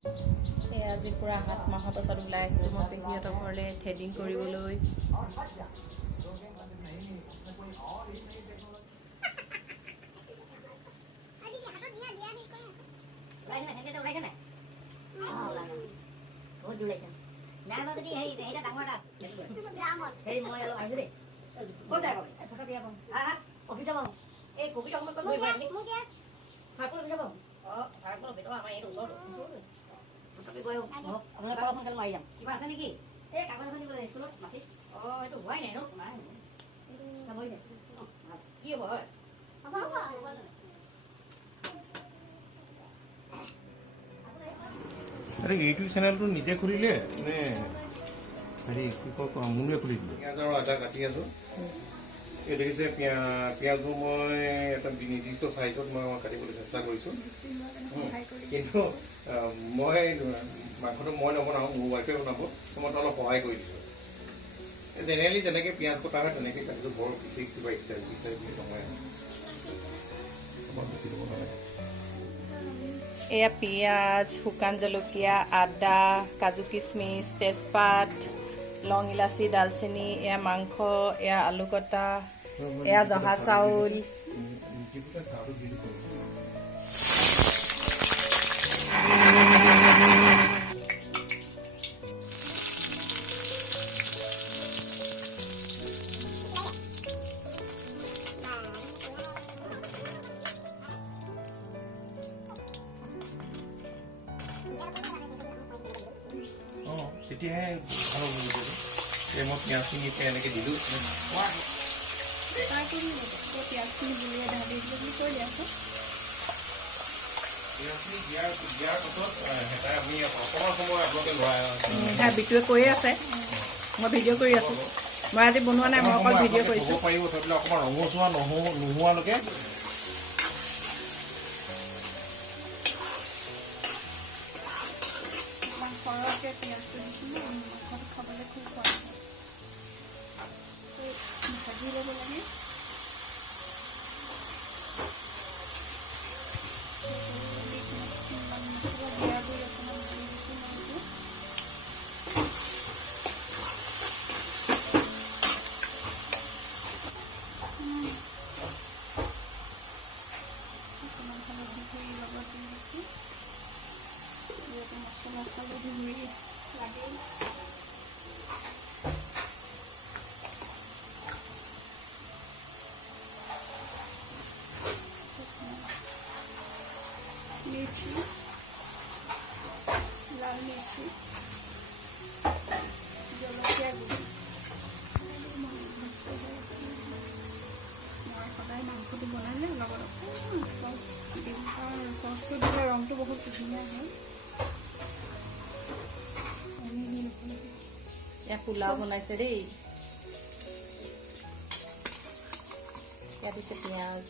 আজি পুৰা 7 মাহৰ পাছত ওলাই আহিছোঁ মই পেহিহঁতৰ ঘৰলৈ থ্ৰেডিং কৰিবলৈ। কিবা আছে নেকি? এই কাগজ এখন দিব স্কুলত মাতি। এইটো হোৱাই নাই ন? নাই কি হ'ব হয়? আৰে ইউটিউব চ্যানেলটো নিজে খুলিলে নে হেৰি কি কয় মুনুৱে খুলি দিলে? পিঁয়াজ আৰু আদা কাটি আছোঁ। এই দেখিছে পিঁয়াজবোৰ মই এটা নিৰ্দিষ্ট চাইজত মই কাটিবলৈ চেষ্টা কৰিছোঁ, কিন্তু মই মাংসটো মই নবনাওঁ, মোৰ ৱাইফে বনাব, মই অলপ সহায় কৰি দিছোঁ। জেনেৰেলি যেনেকৈ পিঁয়াজ কটা হয় তেনেকৈ কাটিছোঁ, বৰ বিশেষ কিবা ইচ্ছাই নহয়। বেছি দিব নালাগে। এয়া পিঁয়াজ, শুকান জলকীয়া, আদা, কাজু কিচমিচ, তেজপাত, লং ইলাচি, দালচেনি, এয়া মাংস, এয়া আলু কটা, এয়া জহা চাউল, তেতিয়াহে ভাল হ'ব। মই পিঁয়াজখিনি এতিয়া এনেকৈ দিলোঁ। পিঁয়াজখিনি দিয়াৰ পাছত হেতাই আপুনি অকণমান সময় আপোনালোকে লৰাই বিটুৱে কৈ আছে, মই ভিডিঅ' কৰি আছোঁ। মই আজি বনোৱা নাই, মই অকল ভিডিঅ' কৰিছোঁ। পাৰিব থৈ পেলাই অকণমান ৰঙচুৱা নোহোৱালৈকে সৰহকৈ পিঁয়াজটো দিছোঁ ন, মাংসটো খাবলৈ খুব সোৱাদ হয়। ভাজি ল'ব লাগে। মিৰ্চি, লাল মিৰ্চি, জলকীয়া গুড়ি। মই সদায় মাংসটো বনালে লগত চচ দিওঁ, কাৰণ চচটো দিলে ৰংটো বহুত ধুনীয়া হয়। এয়া পোলাও বনাইছে দেই। ইয়াত দিছে পিঁয়াজ,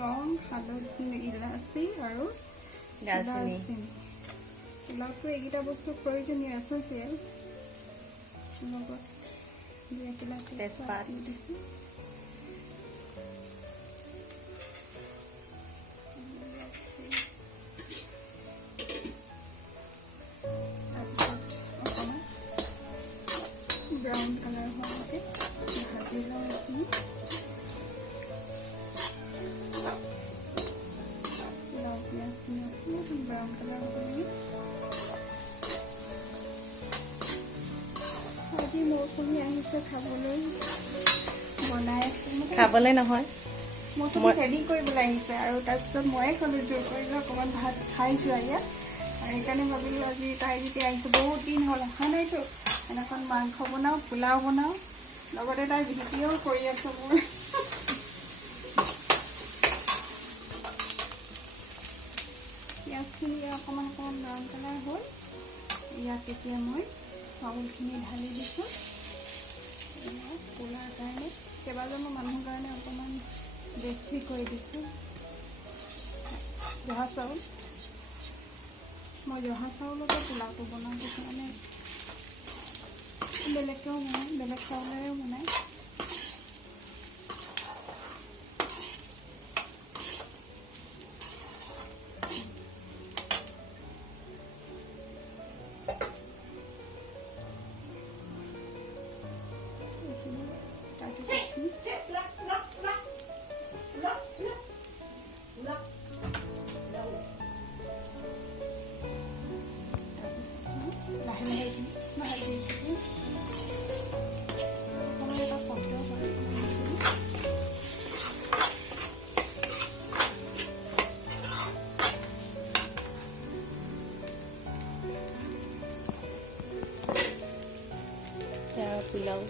লং, হালধি, ইলাচি আৰু দালচেনি। পোলাওটো এইকেইটা বস্তু প্ৰয়োজনীয়, এছেঞ্চিয়েল। লগত তেজপাত দিছোঁ। ব্ৰাউন কালাৰ হোৱালৈকে ভাজি লওঁ এইখিনি। লাও পিঁয়াজখিনি অকণমান ব্ৰাউন কালাৰ হ'ব লাগে। মৌচুমী আহিছে খাবলৈ বনাই আছে খাবলৈ নহয় মৌচুমী থ্ৰেডিং কৰিবলৈ আহিছে আৰু তাৰপিছত ময়ে ক'লোঁ জোৰ কৰিলোঁ অকণমান ভাত খাই যোৱা ইয়াত আৰু সেইকাৰণে ভাবিলোঁ আজি তাই যেতিয়া আহিছে বহুত দিন হ'ল অহা নাইতো এনেখন মাংস বনাওঁ পোলাও বনাওঁ লগতে তাই ভিডিঅ'ও কৰি আছে মোৰ পিঁয়াজখিনি অকণমান ব্ৰাউন কালাৰ হ'ল ইয়াত এতিয়া মই চাউলখিনি ঢালি দিছোঁ পোলাৰ কাৰণে কেইবাজনো মানুহৰ কাৰণে অকণমান বেছি কৰি দিছোঁ জহা চাউল মই জহা চাউলতে পোলাওটো বনাওঁ কিছুমানে বেলেগকেও বনায় বেলেগ চাউলেৰেও বনায় পোলাও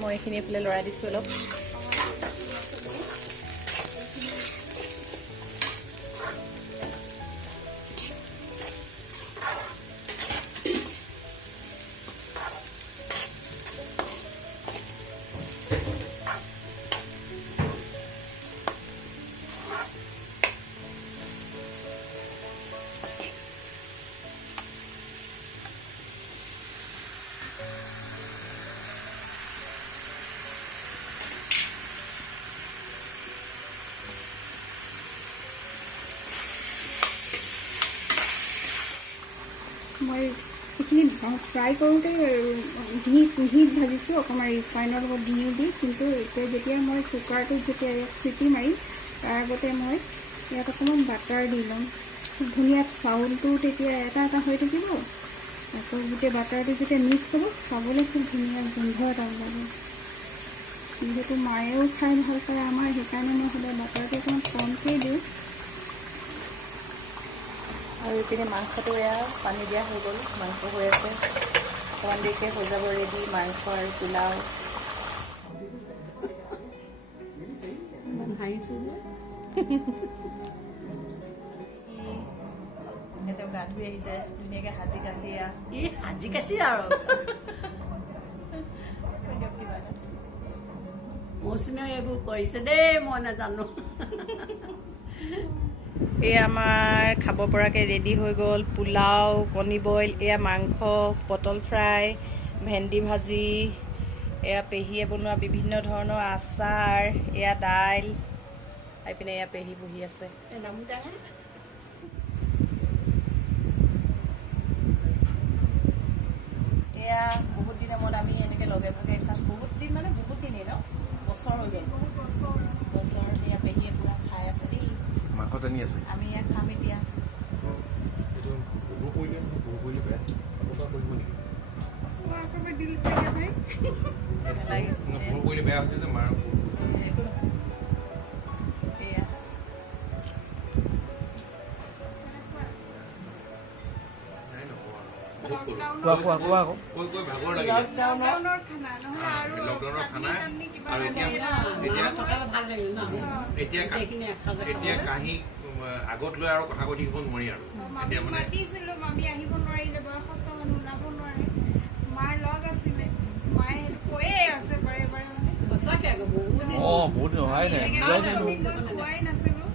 মই এইখিনি এইফালে লৰাই দিছোঁ অলপ মই সেইখিনি ফ্ৰাই কৰোঁতে ঘিত ভাজিছোঁ অকণমান ৰিফাইনৰ লগত দিও দি কিন্তু এতিয়া যেতিয়া মই কুকাৰটোত যেতিয়া চিটি মাৰিম তাৰ আগতে মই ইয়াত অকণমান বাটাৰ দি ল'ম খুব ধুনীয়া চাউলটো তেতিয়া এটা এটা হৈ থাকিব আকৌ গোটেই বাটাৰটো যেতিয়া মিক্স হ'ব খাবলৈ খুব ধুনীয়া গোন্ধ এটা ওলাব যিহেতু মায়েও খাই ভাল পায় আমাৰ সেইকাৰণে মই সদায় বাটাৰটো অকণমান কমকৈ দিওঁ আৰু এইপিনে মাংসটো এয়া পানী দিয়া হৈ গ'ল মাংস হৈ আছে অকণমান দেৰিকৈ হৈ যাব ৰেডি মাংস আৰু পোলাও তেওঁ গা ধুই আহিছে ধুনীয়াকৈ সাজি কাচি সাজি কাচি আৰু মৌচুমীয়ে এইবোৰ কৰিছে দেই মই নাজানো এয়া আমাৰ খাব পৰাকৈ ৰেডি হৈ গ'ল পোলাও কণী বইল এয়া মাংস পটল ফ্ৰাই ভেন্দি ভাজি এয়া পেহীয়ে বনোৱা বিভিন্ন ধৰণৰ আচাৰ এয়া দাইল এইপিনে এয়া পেহী বহি আছে এয়া বহুত দিনৰ মূৰত আমি এনেকৈ লগে ভাগে এসাঁজ বহুত দিন মানে বহুত দিনেই ন বছৰ হৈ গ'ল বছৰ এয়া পেহীয়ে পুৰা খাই আছে দেই মাংস টানি আছে আমি এয়া খাম এতিয়া বেয়া হৈছে যে মাৰ লকডাউনৰ খানা নহয় আৰু লকডাউনৰ খানা আৰু এতিয়া কাহি আগত লৈ আৰু কথা কৈ থাকিব নোৱাৰি আৰু এতিয়া মানে মাতিছিলোঁ মামী আহিব নোৱাৰিলে বয়সস্থ মানুহ ওলাব নোৱাৰে মাৰ লগ আছিলে মায়ে কৈয়ে আছে বাৰে বাৰে মানে খোৱাই নাছিলোঁ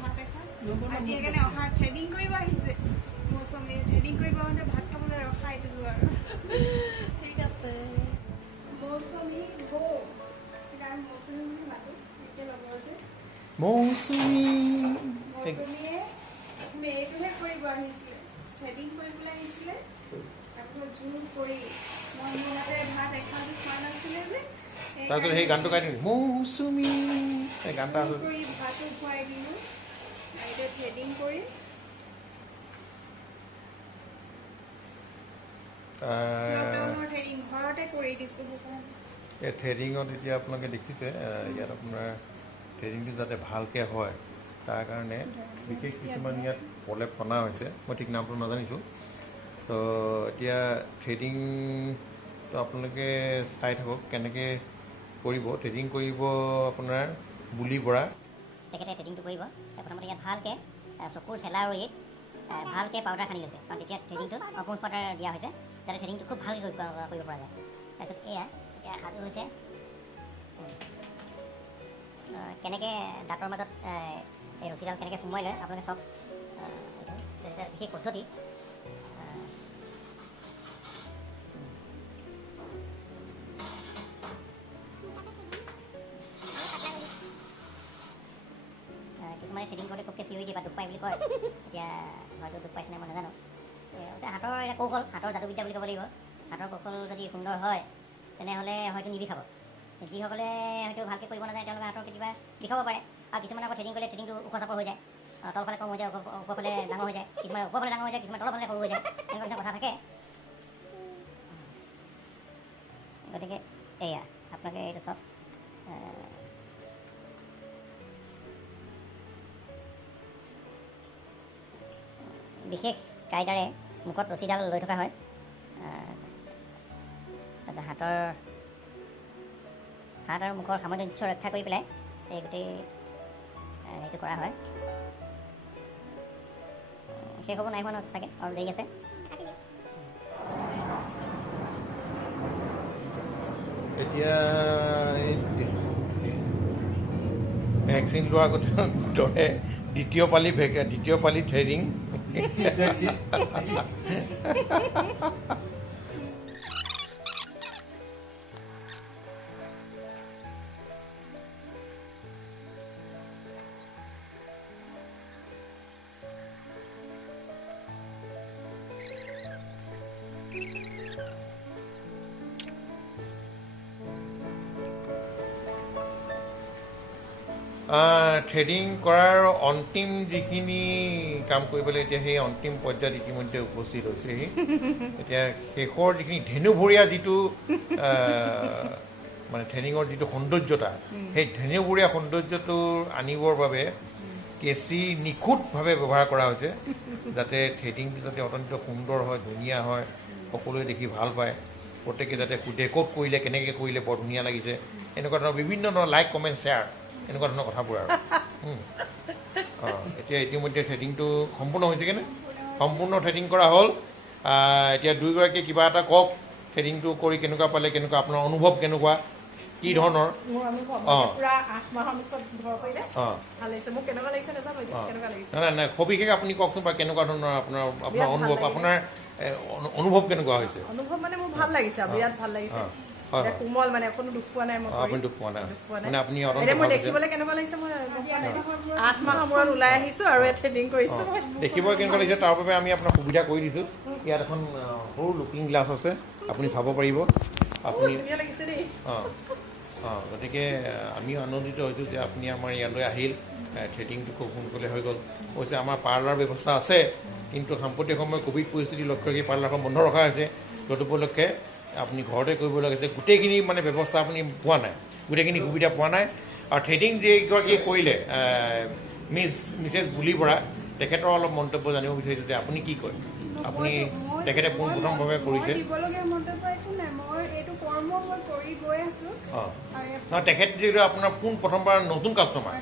ভাত এসাঁজ আজি সেইকাৰণে অহা থ্ৰেডিং কৰিব আহিছে মৌচুমী থ্ৰেডিং কৰিব আহোঁতে ভাত খাবলৈ ৰখাই দিলোঁ আৰু ঠিক আছে মৌচুমী বৌ মৌচুমী বুলি মাতোঁ এতিয়া লগৰ যে মৌচুমী মৌচুমীয়ে এইটোহে কৰিব আহিছিলে, থ্ৰেডিং কৰিবলৈ আহিছিলে। তাৰপিছত জোৰ কৰি মই মোৰ হাতেৰে ভাত এসাঁজো খোৱা নাছিলে যে, তাৰপিছত সেই গানটো গাই দিম মৌচুমী এই গান এটা আছে কৰি ভাতো খুৱাই দিলোঁ। আৰু এতিয়া থ্ৰেডিং কৰি লকডাউনৰ থ্ৰেডিং ঘৰতে কৰি দিছোঁ। এই থ্ৰেডিঙত এতিয়া আপোনালোকে দেখিছে ইয়াত আপোনাৰ থ্ৰেডিংটো যাতে ভালকৈ হয় তাৰ কাৰণে বিশেষ কিছুমান ইয়াত প্ৰলেপ অনা হৈছে, মই ঠিক নামটো নাজানিছোঁ। তো এতিয়া থ্ৰেডিংটো আপোনালোকে চাই থাকক কেনেকৈ কৰিব। থ্ৰেডিং কৰিব আপোনাৰ বুলি পৰা তেখেতে থ্ৰেডিংটো কৰিব। প্ৰথমতে ইয়াত ভালকৈ চকুৰ চেলাউৰিত ভালকৈ পাউডাৰ সানি লৈছে, কাৰণ তেতিয়া থ্ৰেডিংটো অপোজ পাউডাৰ দিয়া হৈছে যাতে থ্ৰেডিংটো খুব ভালকৈ কৰিব পৰা যায়। তাৰপিছত এতিয়া সাজু হৈছে কেনেকৈ দাঁতৰ মাজত এই ৰছীডাল কেনেকৈ সোমোৱাই লয় আপোনালোকে চাওক। এইটো বিশেষ পদ্ধতি। কিছুমানে থ্ৰেডিং কৰোঁতে খুবকৈ চিঞৰি দিয়ে বা দুখ পায় বুলি কয়, এতিয়া হয়তো দুখ পাইছে নাই মই নাজানো। হাতৰ এটা কৌশল, হাতৰ যাদুবিদ্যা বুলি ক'ব লাগিব। হাতৰ কৌশল যদি সুন্দৰ হয় তেনেহ'লে হয়তো নিবিষাব। যিসকলে হয়তো ভালকৈ কৰিব নাজানে তেওঁলোকে হাতৰ কেতিয়াবা বিষাব পাৰে। আৰু কিছুমানে আকৌ থ্ৰেডিং কৰিলে থ্ৰেডিংটো ওখ চাপৰ হৈ যায়, তলফালে কম হৈ যায়, ওপৰফালে ডাঙৰ হৈ যায়, কিছুমানে ওপৰফালে ডাঙৰ হৈ যায়, কিছুমানে তলফালে সৰু হৈ যায়, এনেকুৱা কিছুমান কথা থাকে। গতিকে এয়া আপোনালোকে এইটো চব বিশেষ কাইদাৰে মুখত ৰছীডাল লৈ থকা হয়। তাৰপিছত হাত আৰু মুখৰ সামঞ্জস্য ৰক্ষা কৰি পেলাই এই গোটেই সেইটো কৰা হয়। শেষ হ'ব নাই হোৱা নহয় চাগে, আৰু দেৰি আছে। এতিয়া ভেকচিন লোৱাৰ আগতে দৰে দ্বিতীয় পালি থ্ৰেডিং থ্ৰেডিং কৰাৰ অন্তিম যিখিনি কাম কৰিবলৈ এতিয়া সেই অন্তিম পৰ্যায়ত ইতিমধ্যে উপস্থিত হৈছেহি। এতিয়া শেষৰ যিখিনি ধেনুভৰীয়া যিটো মানে থ্ৰেডিঙৰ যিটো সৌন্দৰ্যতা, সেই ধেনুভৰীয়া সৌন্দৰ্যটো আনিবৰ বাবে কেঁচি নিখুঁতভাৱে ব্যৱহাৰ কৰা হৈছে, যাতে থ্ৰেডিংটো যাতে অত্যন্ত সুন্দৰ হয়, ধুনীয়া হয়, সকলোৱে দেখি ভাল পায়, প্ৰত্যেকে যাতে সোধে ক'ত কৰিলে, কেনেকৈ কৰিলে, বৰ ধুনীয়া লাগিছে, এনেকুৱা ধৰণৰ বিভিন্ন ধৰণৰ লাইক কমেণ্ট শ্বেয়াৰ এনেকুৱা ধৰণৰ কথাবোৰ আৰু। এতিয়া ইতিমধ্যে থ্ৰেডিংটো সম্পূৰ্ণ হৈছেগৈনে? সম্পূৰ্ণ থ্ৰেডিং কৰা হ'ল। এতিয়া দুয়োগৰাকীয়ে কিবা এটা কওক, থ্ৰেডিংটো কৰি কেনেকুৱা পালে, কেনেকুৱা আপোনাৰ অনুভৱ কেনেকুৱা, কি ধৰণৰ? নাই সবিশেষ আপুনি কওকচোন, বা কেনেকুৱা ধৰণৰ আপোনাৰ অনুভৱ, আপোনাৰ অনুভৱ কেনেকুৱা হৈছে? অনুভৱ মানে মোৰ ভাল লাগিছে, বিৰাট ভাল লাগিছে। কোমল মানে কোনো দুখ পোৱা নাই। আপুনি দুখ পোৱা নাই মানে আপুনি মই দেখিবলৈ কেনেকুৱা লাগিছে, মই 8 মাহৰ মূৰত ওলাই আহিছো আৰু থ্ৰেডিং কৰিছো। দেখিব কেনেকুৱা লাগিছে তাৰ বাবে আমি আপোনাক সুবিধা কৰি দিছোঁ। ইয়াত এখন সৰু লুকিং গ্লাছ আছে, আপুনি চাব পাৰিব। আপুনি গতিকে আমিও আনন্দিত হৈছোঁ যে আপুনি আমাৰ ইয়ালৈ আহিল, থ্ৰেডিংটো খুব সোনকালে হৈ গ'ল। অৱশ্যে আমাৰ পাৰ্লাৰ ব্যৱস্থা আছে, কিন্তু সাম্প্ৰতিক সময়ত ক'ভিড পৰিস্থিতি লক্ষ্য ৰাখি পাৰ্লাৰখন বন্ধ ৰখা হৈছে। তদুপলক্ষে আপুনি ঘৰতে কৰিব লাগিছে, গোটেইখিনি মানে ব্যৱস্থা আপুনি পোৱা নাই, গোটেইখিনি সুবিধা পোৱা নাই। আৰু থ্ৰেডিং যিগৰাকীয়ে কৰিলে মিছেছ বুলি বৰা, তেখেতৰ অলপ মন্তব্য জানিব বিচাৰিছোঁ যে আপুনি কি কয়, আপুনি তেখেতে পোনপ্ৰথমভাৱে কৰিছে। নহয়, তেখেত যিহেতু আপোনাৰ পোনপ্ৰথমবাৰ নতুন কাষ্টমাৰ।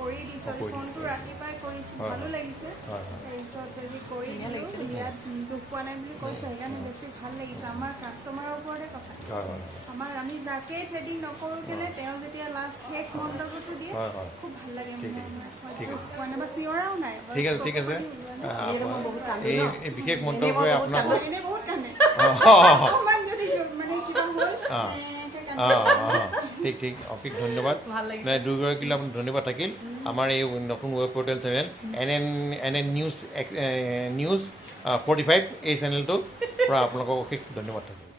কৰি দিছোঁ, ফোনটো ৰাতিপুৱাই কৰিছোঁ, ভালো লাগিছে। তাৰপিছত কৰি বিৰাট দুখ পোৱা নাই বুলি কৈছে, সেইকাৰণে বেছি ভাল লাগিছে। আমাৰ কাষ্টমাৰৰ ওপৰতে কথা। আমি যাকেই থ্ৰেডিং নকৰোঁ কেনে তেওঁ যেতিয়া লাষ্ট শেষ মন্তব্যটো দিয়ে খুব ভাল লাগে। পোৱা নাই বা চিঞৰাও নাই। ঠিক আছে, ঠিক আছে। এই বিশেষ মন্তব্যই আপোনাক বহুত কান্দে। অকণমান যদি মানে কিবা হ'ল ঠিক ঠিক অশেষ ধন্যবাদ মানে দুয়োগৰাকীলৈ আপোনাৰ ধন্যবাদ থাকিল আমাৰ এই নতুন web portal channel N N news 45 এই চেনেলটোৰ পৰা আপোনালোকক অশেষ ধন্যবাদ থাকিল